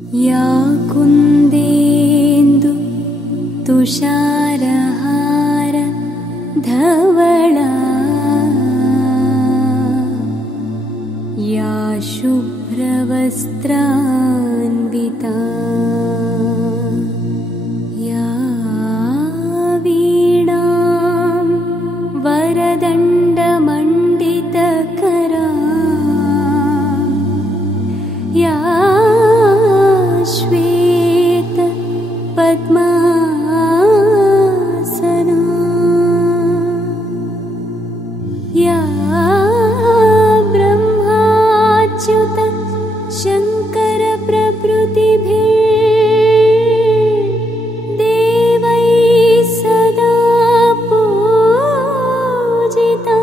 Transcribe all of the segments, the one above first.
या कुन्देन्दु तुषारहार धवला या शुभ्रवस्त्रान्विता या वीणां वरदण्डमण्डितकरा या श्वेत पद्मासना या ब्रह्माच्युत शंकर प्रभृतिभिः देवैः सदा पूजिता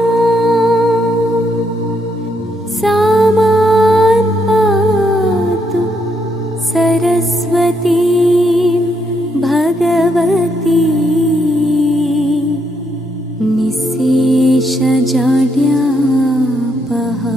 सा मां पातु सरस्वती भगवती निःशेषजाड्यापहा।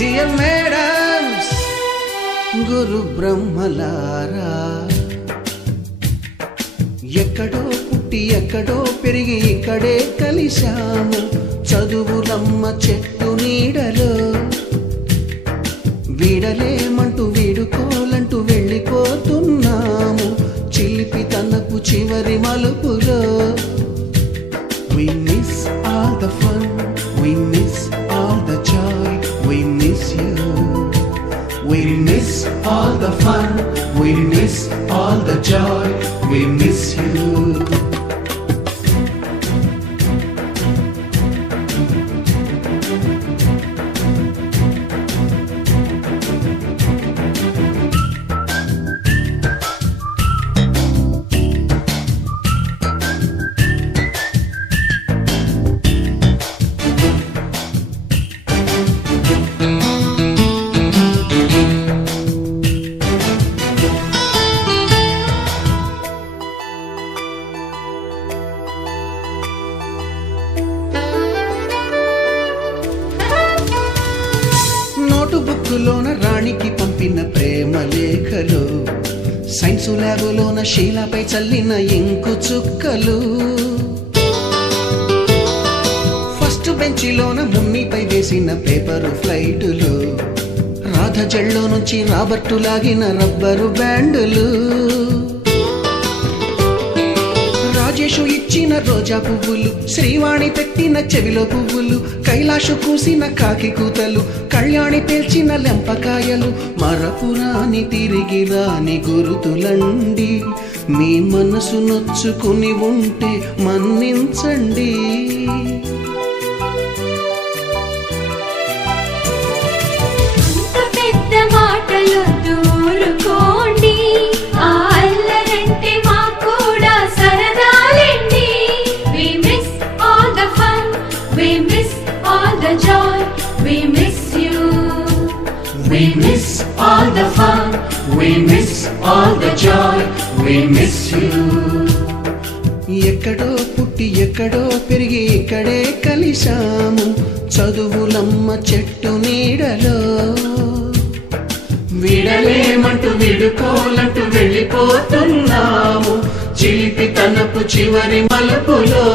Dear madams, గురు బ్రహ్మలారా, ఎక్కడో పుట్టి ఎక్కడో పెరిగి ఇక్కడే కలిశాము చదువులమ్మ చెట్టు నీడలో. వీడలేమంటూ వీడుకోలంటూ వెళ్ళిపోతున్నాము చిలిపి తనపు చివరి మలుపులో. We miss all the fun, we miss all the joy, we miss you. We miss all the fun, we miss all the joy, we miss you. నోటుబుక్కులోన రాణికి పంపిన ప్రేమ లేఖలు, సైన్సు ల్యాబులోన శీలాపై చల్లిన ఇంకు చుక్కలు, ఫస్ట్ బెంచిలోన మున్నిపై వేసిన పేపరు ఫ్లైటులు, రాధ జల్లో నుంచి రాబర్టు లాగిన rubber బ్యాండులు, Rajesh ఇచ్చిన రోజా పువ్వులు, శ్రీవాణి పెట్టిన చెవిలో పువ్వులు, కైలాషు కూసిన కాకి కూతలు, కళ్యాణి పేల్చిన లెంపకాయలు, మరపురాని తిరిగి రాని గురుతులండి. మీ మనసు నొచ్చుకుని ఉంటే మన్నించండి. పెద్ద మాటలు దూరుకోండి, ఆ అల్లరంటే మాకు కూడా సరదాలండి. We miss all the fun, we miss all the joy, we miss you. We miss all the fun, we miss all the joy, we miss you. ఎక్కడో పుట్టి ఎక్కడో పెరిగి ఇక్కడే కలిశాము చదువులమ్మ చెట్టు నీడలో. వీడలేమంటూ వీడుకోలంటూ వెళ్ళిపోతున్నాము చిలిపి తనపు చివరి మలుపులో.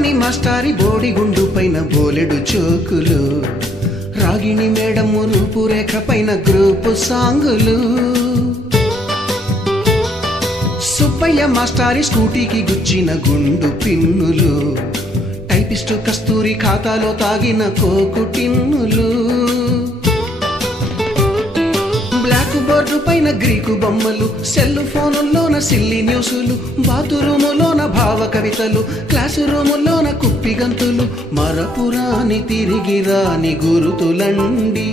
బోరని మాస్టారి బోడిగుండు పైన బోలెడు చోకులు, రాగిణి మేడము రూపురేఖ పైన గ్రూపు సాంగులు, సుబ్బయ్య మాస్టారి స్కూటీకి గుచ్చిన గుండు పిన్నులు, టైపిస్టు కస్తూరి ఖాతాలో తాగిన కోకు టిన్నులు, బ్లాక్ బోర్డు పైన గ్రీకు బొమ్మలు, సెల్ ఫోనుల్లోన సిల్లి న్యూసులు, బాతురూములోన భావ కవితలు, క్లాసు రూములోన కుప్పి గంతులు, మరపురాని తిరిగి రాని గురుతులండి,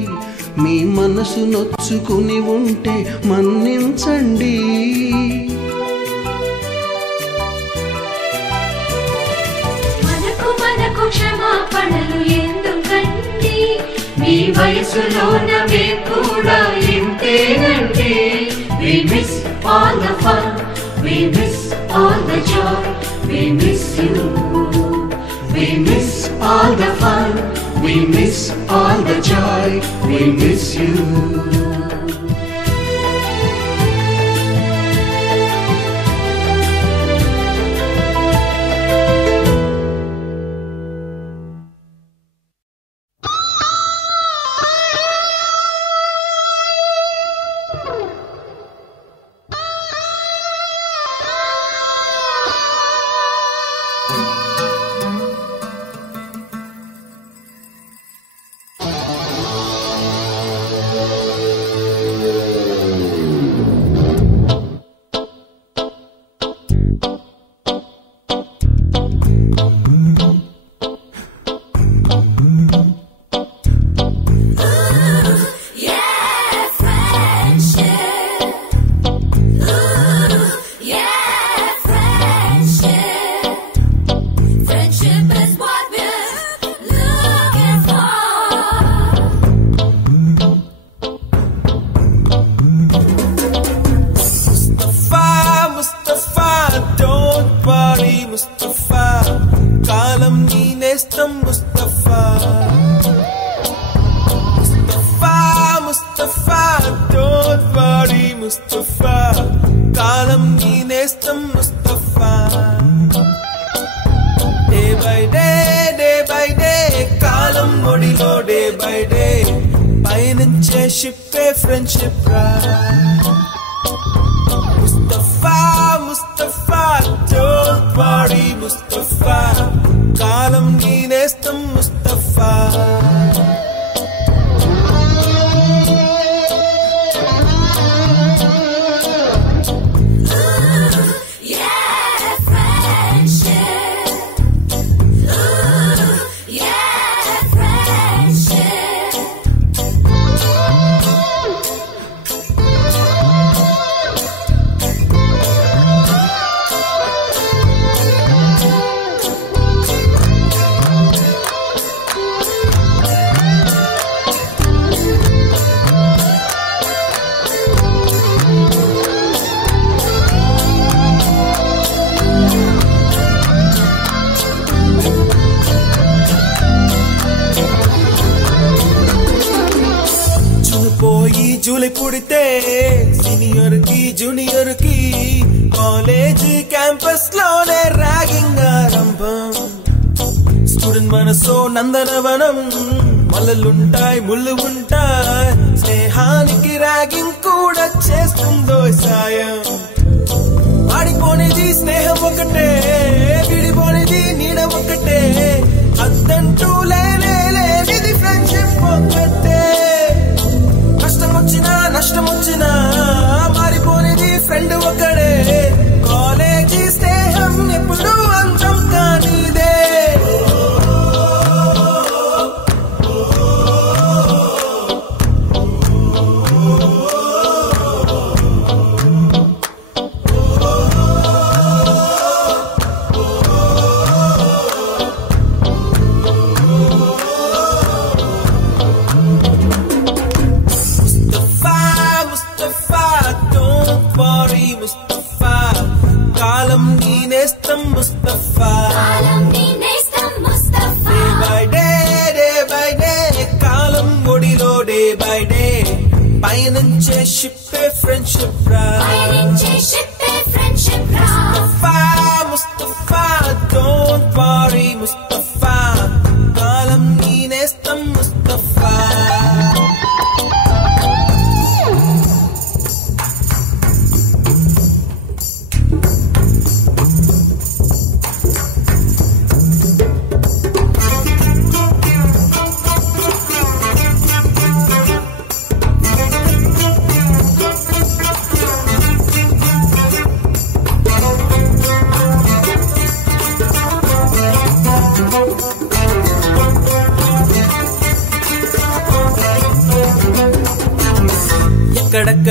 మీ మనసు నొచ్చుకుని ఉంటే మన్నించండి. మనకు క్షమాపణలు ఎందుకండి, మీ వయసులోన మేము కూడా ఇంతేనండి. We miss all the fun, we miss all the joy, we miss you. We miss all the fun, we miss all the joy, we miss you. July పుడితే సీనియర్ కి జూనియర్ కి కాలేజ్ క్యాంపస్ లోనే ragging ఆరంభం. Student మనసో నందనవనం, మల్లలుంటాయి ముళ్ళు ఉంటాయి, స్నేహానికి ragging కూడా చేస్తుందో సాయం. వాడిపోనిది స్నేహం ఒకటే, విడిపోనిది నీడ ఒకటే, అద్దంటూ లేనిది ఫ్రెండ్షిప్ ఒకటే. కష్టం వచ్చినా నష్టం వచ్చినా మారిపోనిది ఫ్రెండ్ ఒకడే, కాలేజీ స్నేహం ఎప్పుడు అంతం కానిదే. Mustafa, day by day, kalam odilo day by day, payanche shippe friendship ra, Mustafa, don't worry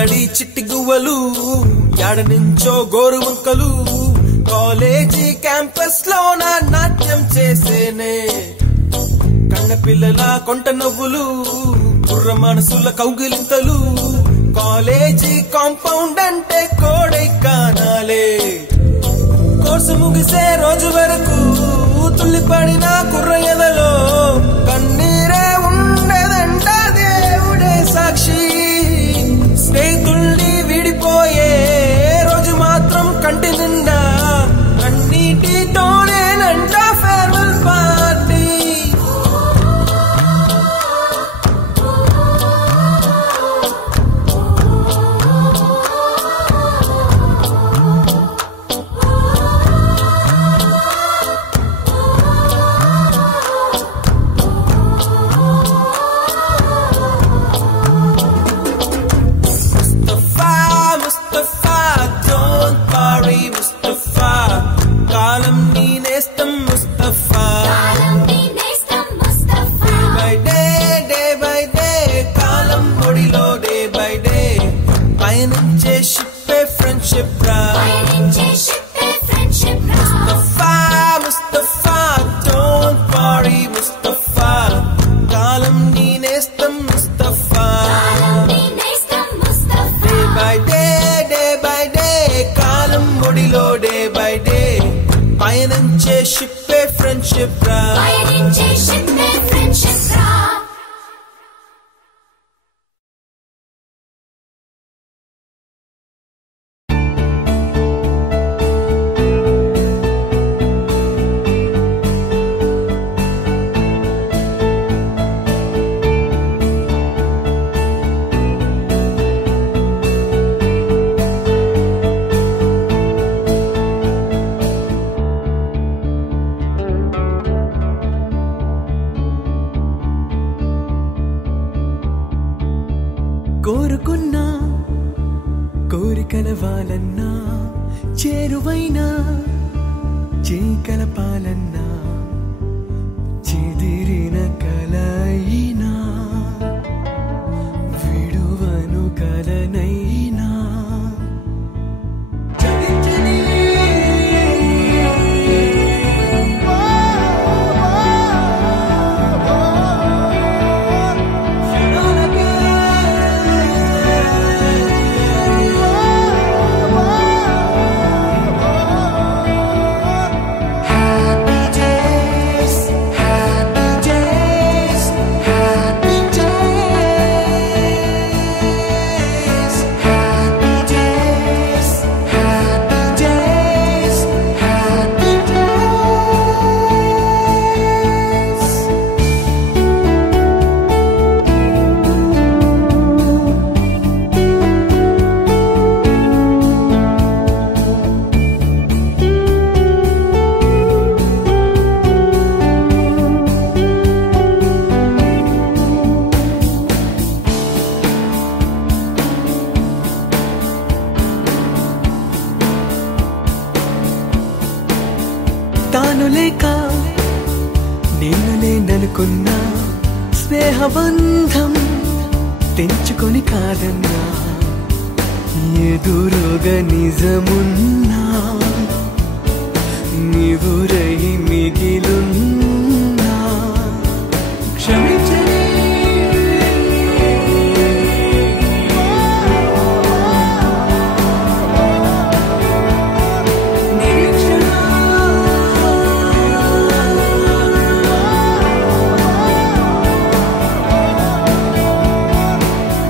చిత్తడి చిట్టి గువ్వలు యాడ నుంచో గోరు ముక్కలు కాలేజీ క్యాంపస్ లో నా నాట్యం చేసేనే కన్న పిల్లల కొంట నవ్వులు కుర్ర మనసుల కౌగిలింతలు కాలేజీ కాంపౌండ్ అంటే కోడై కానాలే కోర్సు ముగిసే రోజు వరకు తుల్లిపడిన కుర్ర ఎదలో కన్నీరే ఉండదంట దేవుడే సాక్షి స్నేహితుల్ని విడిపోయే రోజు మాత్రం కంటి నిండా కన్నీటితోనేనంట ఫేర్వెల్ పార్టీ కోరుకున్నా కోరికల వాలన్నా చేరువైనా చేకలపాలన్నా చెదిరిన కలయినా విడువను కలనైనా తాను లేక నేను లేననుకున్నా స్నేహబంధం తెంచుకొని కాదన్నా ఎదురుగా నిజమున్నా నీవురై మిగిలున్నా క్షమించని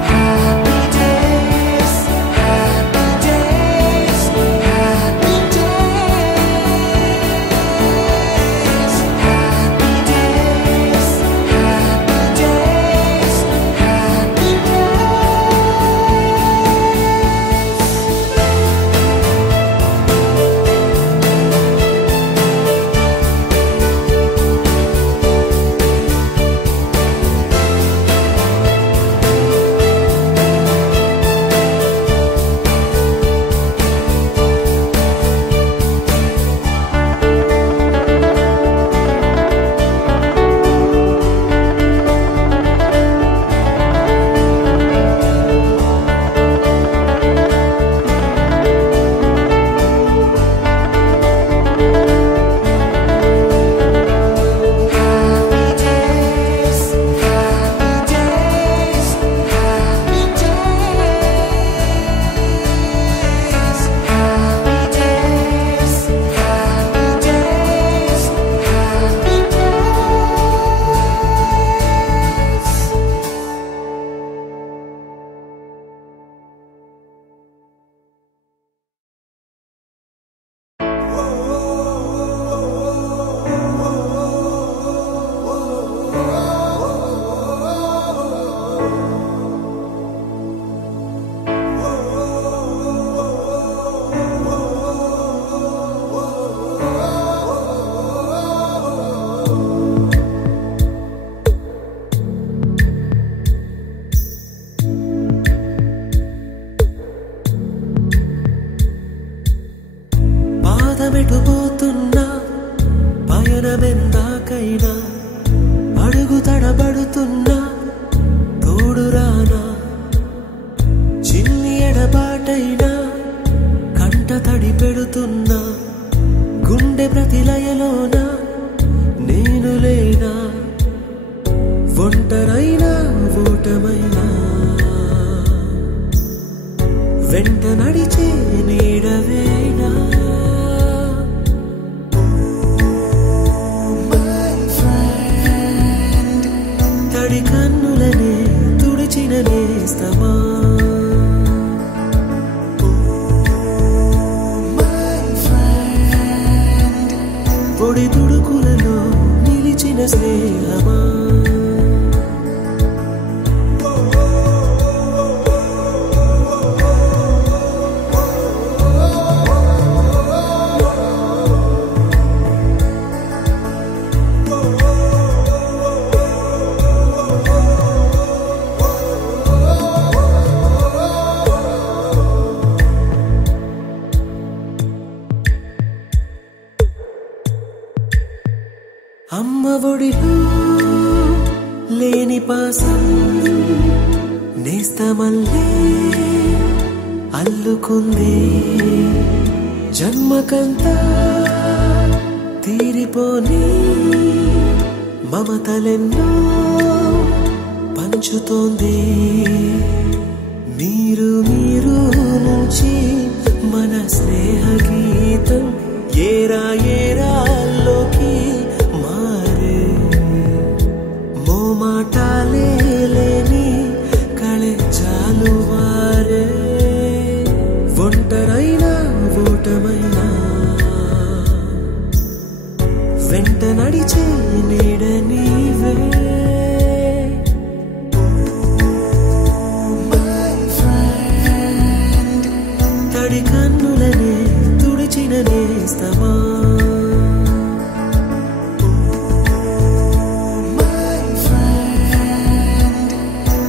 Happy days, ప్రాణమెటుపోతున్నా పయనమెందాకైనా అడుగు తడబడుతున్నా తోడురానా చిన్ని ఎడబాటైనా కంట తడి పెడుతున్నా గుండె ప్రతిలయలోన నేను లేనా ఒంటరైనా ఓటమైనా వెంట నడిచే నీడవేనా తడి కన్నులనే తుడిచిన నేస్తమా పొడి తుడుకులలో నిలిచిన స్నేహమా అమ్మ ఒడిలో లేని పాసం నేస్తమల్లే అల్లుకుంది జన్మకంతా తీరిపోని మమతలెన్నో పంచుతోంది మీరు మీరు నుంచి మన స్నేహ గీతం ఏరా ఏరాల్లోకి మాటాలే లేని కళే చాలు వారే ఒంటరైనా ఓటమైనా వెంట నడిచే నీడ నీవే తడి కన్నులనే తుడిచిన నేస్తమా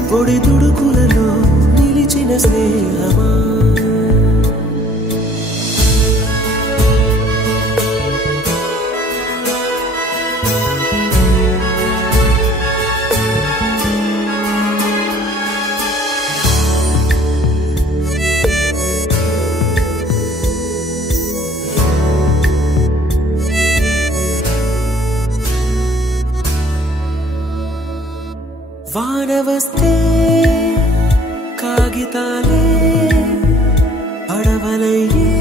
పొడి తుడుకులలో నిలిచిన స్నేహమా వాన వస్తే కాగితాలే అడవలయ్యే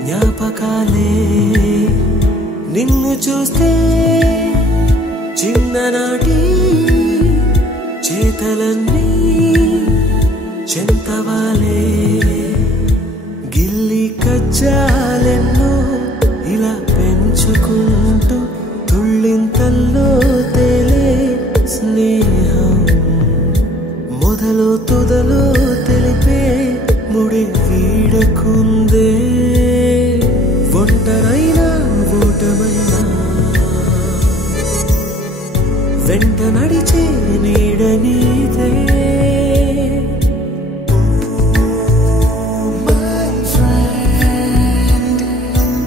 జ్ఞాపకాలే నిన్ను చూస్తే చిన్ననాటి చేతలన్నీ చెంతవాలే గిల్లి కజ్జాలెన్నో ఇలా పెంచుకుంటూ తుళ్ళింతల్లో తేలే స్నేహం మొదలు తుదలో తెలిపే ముడి వీడకుందే ఒంటరైనా ఓటమైనా వెంట నడిచే నీడ నీదే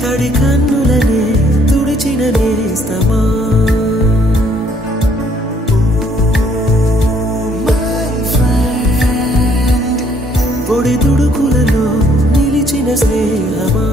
తడి కన్నులనే తుడిచిన నేస్తమా పొడి తుడుకులలో నిలిచిన స్నేహమా